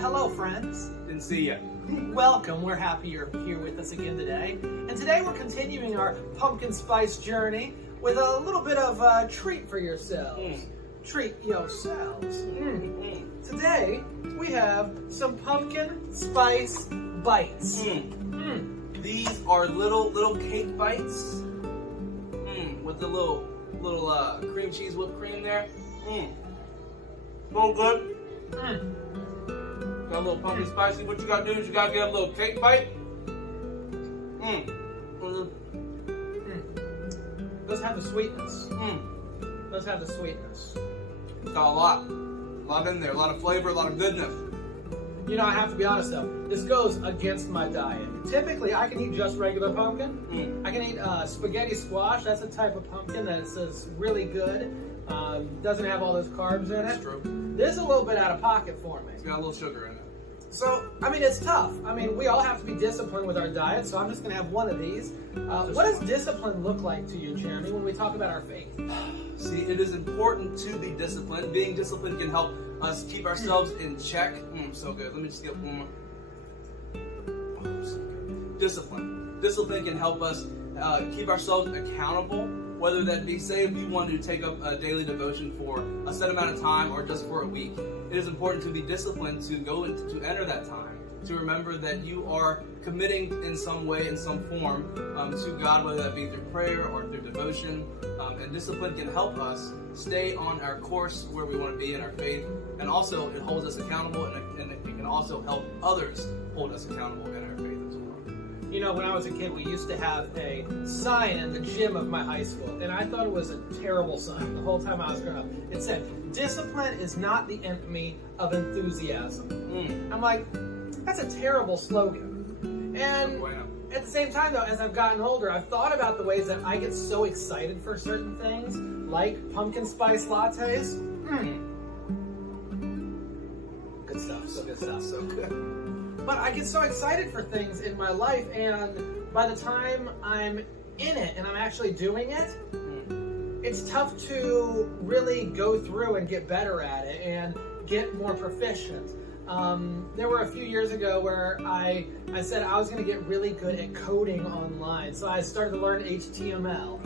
hello friends. Didn't see ya. Welcome, we're happy you're here with us again today. And today we're continuing our pumpkin spice journey with a little bit of a treat for yourselves. Treat yourselves. Today we have some pumpkin spice bites. These are little cake bites. With the little cream cheese whipped cream there. So good. Got a little pumpkin spicy. What you gotta do is you gotta get a little cake bite. Those have the sweetness. Those have the sweetness. It's got a lot in there, a lot of flavor, a lot of goodness. You know, I have to be honest though, this goes against my diet. Typically, I can eat just regular pumpkin. I can eat spaghetti squash. That's a type of pumpkin that is really good. Doesn't have all those carbs in it. That's true. This is a little bit out of pocket for me. It's got a little sugar in it. So, I mean, it's tough. I mean, we all have to be disciplined with our diet, so I'm just going to have one of these. What does discipline look like to you, Jeremy, when we talk about our faith? See, it is important to be disciplined. Being disciplined can help us keep ourselves in check. So good. Let me just get one more. So good. Discipline. Discipline can help us keep ourselves accountable, whether that be, say, if you want to take up a daily devotion for a set amount of time or just for a week. It is important to be disciplined to go into, to enter that time, to remember that you are committing in some way, in some form, to God, whether that be through prayer or through devotion. And discipline can help us stay on our course where we want to be in our faith. And also, it holds us accountable, and it can also help others hold us accountable in our faith as well. You know, when I was a kid, we used to have a sign in the gym of my high school, and I thought it was a terrible sign the whole time I was growing up. It said, "Discipline is not the enemy of enthusiasm." I'm like, that's a terrible slogan. And at the same time, though, as I've gotten older, I've thought about the ways that I get so excited for certain things, like pumpkin spice lattes. Good stuff, so good stuff. So good. But I get so excited for things in my life, and by the time I'm in it and I'm actually doing it, it's tough to really go through and get better at it and get more proficient. There were a few years ago where I said I was going to get really good at coding online, so I started to learn HTML.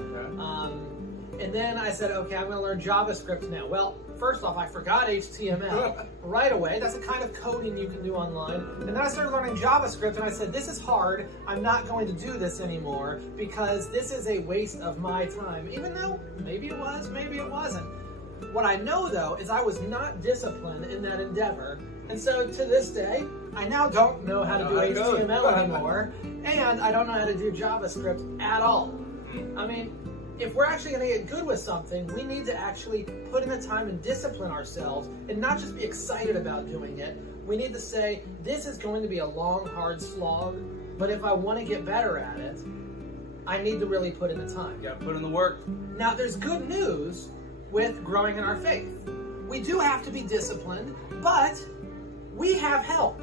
And then I said, okay, I'm going to learn JavaScript now. Well, first off, I forgot HTML right away. That's the kind of coding you can do online. And then I started learning JavaScript, and I said, this is hard. I'm not going to do this anymore because this is a waste of my time. Even though maybe it was, maybe it wasn't. What I know, though, is I was not disciplined in that endeavor. And so to this day, I now don't know how to do HTML anymore, and I don't know how to do JavaScript at all. I mean, if we're actually going to get good with something, we need to actually put in the time and discipline ourselves and not just be excited about doing it. We need to say, this is going to be a long, hard slog, but if I want to get better at it, I need to really put in the time. You gotta put in the work. Now, there's good news with growing in our faith. We do have to be disciplined, but we have help.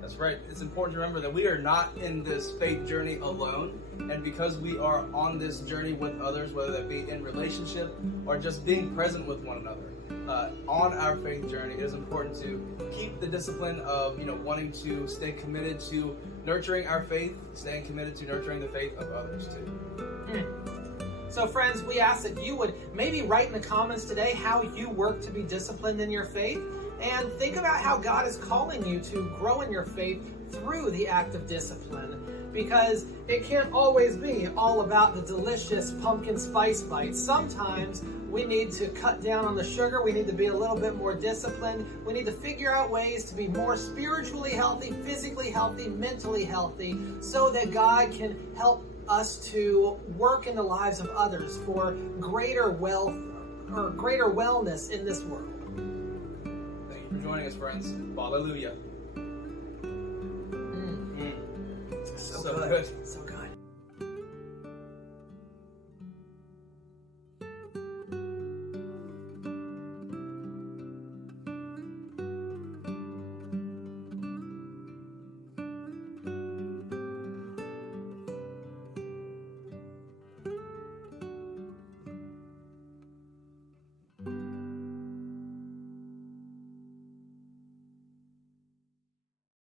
That's right. It's important to remember that we are not in this faith journey alone. And because we are on this journey with others, whether that be in relationship or just being present with one another, on our faith journey, it is important to keep the discipline of, wanting to stay committed to nurturing our faith, staying committed to nurturing the faith of others too. So friends, we ask that you would maybe write in the comments today how you work to be disciplined in your faith, and think about how God is calling you to grow in your faith through the act of discipline. Because it can't always be all about the delicious pumpkin spice bites. Sometimes we need to cut down on the sugar. We need to be a little bit more disciplined. We need to figure out ways to be more spiritually healthy, physically healthy, mentally healthy, so that God can help us to work in the lives of others for greater wealth or greater wellness in this world. Thank you for joining us, friends. Hallelujah. So good. So good.